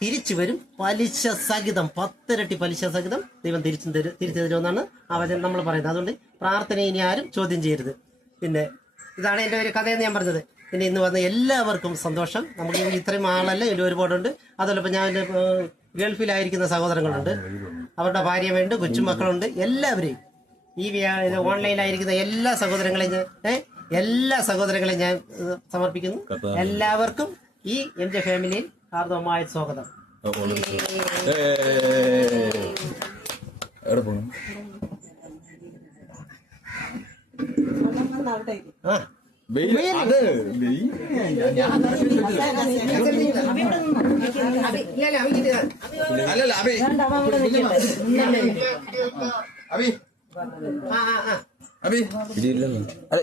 തിരിച്ചു വരും, പലിശ സഹിതം 10 ഇരട്ടി പലിശ സഹിതം ദൈവം തിരിച്ചു തരുമെന്നാണ് അവൻ നമ്മൾ പറയുന്നത്. അതുകൊണ്ട് പ്രാർത്ഥന ഇനി ആരും ചോദ്യം ചെയ്യരുത്. പിന്നെ ഇതാണ് എൻ്റെ ഒരു കഥയെന്ന് ഞാൻ പറഞ്ഞത്. പിന്നെ ഇന്ന് വന്ന എല്ലാവർക്കും സന്തോഷം. നമുക്ക് ഇത്രയും ആളല്ല, ഇതിൽ ഒരുപാടുണ്ട്. അതുപോലെ ഇപ്പം ഞാൻ ഗൾഫിലായിരിക്കുന്ന സഹോദരങ്ങളുണ്ട്, അവരുടെ ഭാര്യയുണ്ട്, കൊച്ചുമക്കളുണ്ട്. എല്ലാവരെയും ഈ ഓൺലൈനിലായിരിക്കുന്ന എല്ലാ സഹോദരങ്ങളെയും ഞാൻ സമർപ്പിക്കുന്നു. എല്ലാവർക്കും ഈ MJ ഫാമിലിയിൽ ഹാർദവമായ സ്വാഗതം.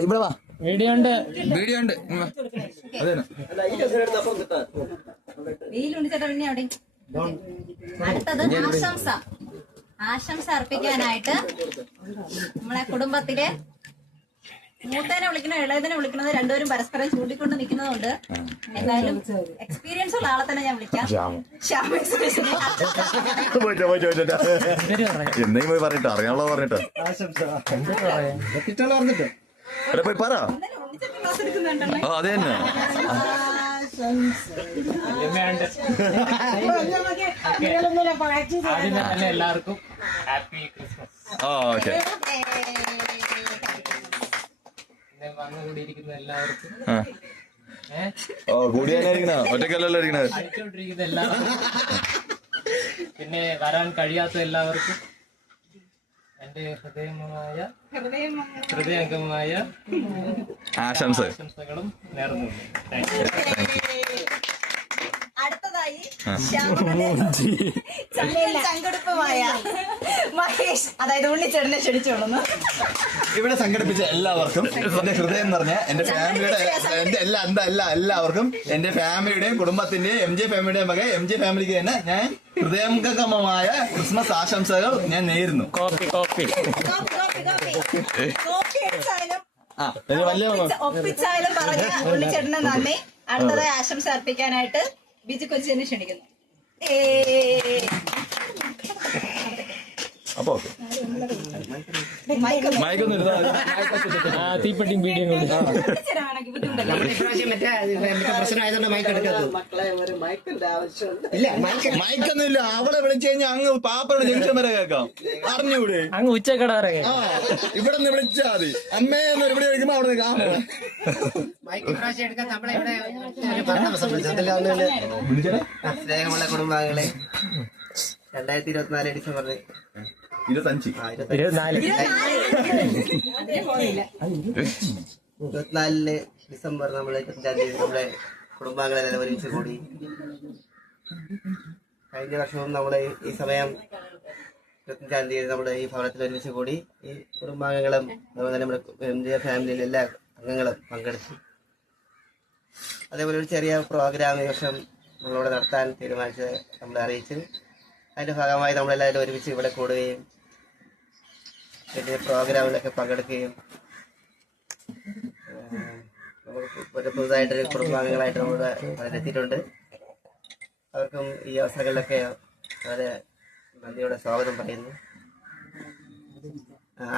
ഇവിടെ വാ, വീഡിയോ ഉണ്ട്. അടുത്തത് ആശംസ അർപ്പിക്കാനായിട്ട് നമ്മളെ കുടുംബത്തിലെ മൂത്തേനെ വിളിക്കണോ ഇളയതിനെ വിളിക്കണത് രണ്ടുപേരും പരസ്പരം ചൂണ്ടിക്കൊണ്ട് നിൽക്കുന്നതുകൊണ്ട് എന്തായാലും എക്സ്പീരിയൻസ് ഉള്ള ആളെ തന്നെ ഞാൻ വിളിക്കാം. എന്തെങ്കിലും പോയി പറഞ്ഞിട്ടോ, അറിയാനുള്ള പറഞ്ഞിട്ടോ പോയി പറ. അത് തന്നെ എല്ലാവർക്കും ഹാപ്പി ക്രിസ്മസ്. ഓക്കെ, വന്നുകൂടിയിരിക്കുന്ന എല്ലാവർക്കും ഒറ്റക്കല്ലല്ലോ ഇരിക്കണത്. അയച്ചോണ്ടിരിക്കുന്ന എല്ലാവർക്കും പിന്നെ വരാൻ കഴിയാത്ത എല്ലാവർക്കും എന്റെ ഹൃദയംഗമായ ആശംസകളും നേർന്നു. അടുത്തതായി സംഘടിപ്പമായ മഹേഷ്, അതായത് ഉണ്ണിച്ചേട്ടനെ ക്ഷണിച്ചോളുന്നു. ഇവിടെ സംഘടിപ്പിച്ച എല്ലാവർക്കും എന്റെ ഹൃദയം നിറഞ്ഞ എന്റെ ഫാമിലിയുടെ എല്ലാവർക്കും എന്റെ ഫാമിലിയുടെയും കുടുംബത്തിന്റെയും MJ ഫാമിലിയുടെയും മകൻ MJ ഫാമിലിക്ക് തന്നെ ഞാൻ ഹൃദയംഗമമായ ക്രിസ്മസ് ആശംസകൾ ഞാൻ നേരുന്നു. ഒപ്പിച്ചായാലും പറഞ്ഞ ഉണ്ണിച്ചേട്ടനെ നന്ദി. അടുത്തതായി ആശംസ അർപ്പിക്കാനായിട്ട് ബിജു കൊച്ചിനെ ക്ഷണിക്കുന്നു. അപ്പൊ തീപ്പെട്ടിയും വീഡിയോ മൈക്കൊന്നുമില്ല. അവളെ വിളിച്ചു കഴിഞ്ഞാൽ അങ്ങ് പാപ്പയുടെ ജംഗ്ഷൻ വരെ കേൾക്കാം. അറിഞ്ഞൂടെ? അങ്ങ് ഉച്ചക്കട ഇവിടെ നിന്ന് വിളിച്ചാൽ മതി. അമ്മയെന്ന് ഇവിടെ വിളിക്കുമ്പോ അവിടെ സ്നേഹമുള്ള കുടുംബാംഗങ്ങളെ 2024 ഡിസംബർ 24 ഡിസംബർ നമ്മളെ നമ്മുടെ കുടുംബാംഗങ്ങളെല്ലാം ഒരുമിച്ച് കൂടി. കഴിഞ്ഞ വർഷവും നമ്മളെ ഈ സമയം 25 തീയതി നമ്മുടെ ഈ ഭവനത്തിൽ ഒരുമിച്ച് കൂടി ഈ കുടുംബാംഗങ്ങളും അതുപോലെ നമ്മുടെ MJ ഫാമിലിയിലെ എല്ലാ അംഗങ്ങളും പങ്കെടുത്തു. അതേപോലെ ഒരു ചെറിയ പ്രോഗ്രാം ഈ വർഷം നമ്മളോട് നടത്താൻ തീരുമാനിച്ച് നമ്മളെ അറിയിച്ചു. അതിന്റെ ഭാഗമായി നമ്മളെല്ലാവരും ഒരുമിച്ച് ഇവിടെ കൂടുകയും വലിയ പ്രോഗ്രാമിലൊക്കെ പങ്കെടുക്കുകയും നമുക്ക് പുതുതായിട്ടൊരു കുടുംബാംഗങ്ങളായിട്ട് നമ്മുടെ എത്തിയിട്ടുണ്ട്. അവർക്കും ഈ അവസരങ്ങളിലൊക്കെ വളരെ നന്ദിയോടെ സ്വാഗതം പറയുന്നു,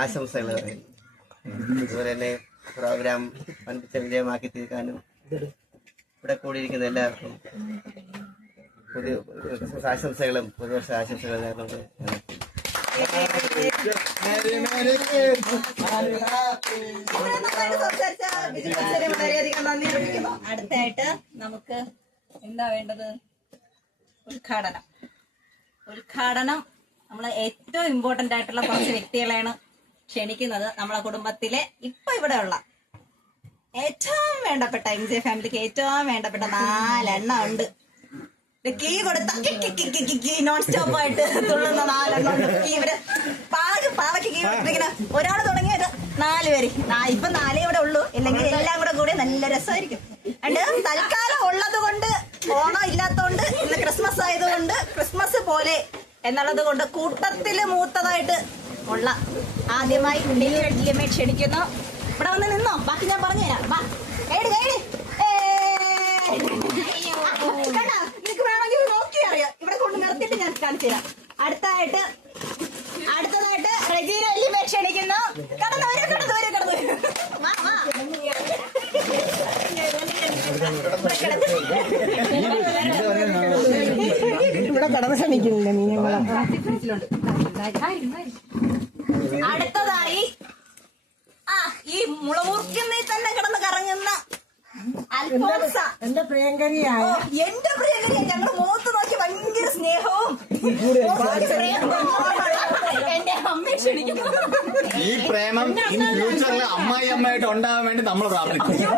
ആശംസകൾ പറയുന്നു. അതുപോലെ തന്നെ പ്രോഗ്രാം വൻപിച്ച വിജയമാക്കി തീർക്കാനും ഇവിടെ കൂടിയിരിക്കുന്ന എല്ലാവർക്കും പുതിയ ആശംസകളും പുതുവർഷ ആശംസകളും നേർന്നുകൊണ്ട് വളരെയധികം നന്ദി അറിയിക്കുന്നു. അടുത്തായിട്ട് നമുക്ക് എന്താ വേണ്ടത്? ഉദ്ഘാടനം നമ്മളെ ഏറ്റവും ഇമ്പോർട്ടന്റ് ആയിട്ടുള്ള കുറച്ച് വ്യക്തികളെയാണ് ക്ഷണിക്കുന്നത്. നമ്മളെ കുടുംബത്തിലെ ഇപ്പൊ ഇവിടെ ഉള്ള ഏറ്റവും വേണ്ടപ്പെട്ട MJ ഫാമിലിക്ക് ഏറ്റവും വേണ്ടപ്പെട്ട 4 എണ്ണം ഉണ്ട്. കീ കൊടുത്ത നോൺ സ്റ്റോപ്പ് ആയിട്ട് തുള്ളുന്ന 4 എണ്ണം ഉണ്ട്. ഇവര് പാവയ്ക്ക് കീ കൊടുത്തിരിക്കുന്ന ഒരാൾ തുടങ്ങിയത് 4 പേര്. ഇപ്പൊ 4 ഇവിടെ ഉള്ളൂ, ഇല്ലെങ്കിൽ എല്ലാം കൂടെ നല്ല രസമായിരിക്കും. അതുകൊണ്ട് തൽക്കാലം ഉള്ളത് കൊണ്ട്, ഓണം ഇല്ലാത്തതുകൊണ്ട്, ഇന്ന് ക്രിസ്മസ് ആയതുകൊണ്ട് ക്രിസ്മസ് പോലെ എന്നുള്ളത് കൊണ്ട് കൂട്ടത്തില് മൂത്തതായിട്ട് ഉള്ള ആദ്യമായി ഉണ്ണിയെ ക്ഷണിക്കുന്നു. ഇവിടെ വന്ന് നിന്നോ, ബാക്കി ഞാൻ പറഞ്ഞുതരാം. നിനക്ക് വേണമെങ്കിൽ നോക്കി അറിയാം. കാണിച്ചുതരാം. അടുത്തതായിട്ട് റെജീന വല്യമ്മയെ ക്ഷണിക്കുന്നു. കടന്നു വരൂ. വാ. അടുത്തതായി ഈ മുളമുറുക്കുന്നതിൽ തന്നെ കിടന്ന് കറങ്ങുന്ന അൽഫോൻസ. എന്റെ പ്രിയങ്കരിയായ എന്റെ പ്രിയങ്കരിയ. ഞങ്ങൾ മുഖത്ത് നോക്കി ഭയങ്കര സ്നേഹവും എന്റെ അമ്മയെ ക്ഷണിക്കുന്നു. ഈ പ്രേമം ഇൻ ഫ്യൂച്ചറിൽ അമ്മായി അമ്മയായിട്ട് ഉണ്ടാകാൻ വേണ്ടി നമ്മൾ പ്രാർത്ഥിക്കും.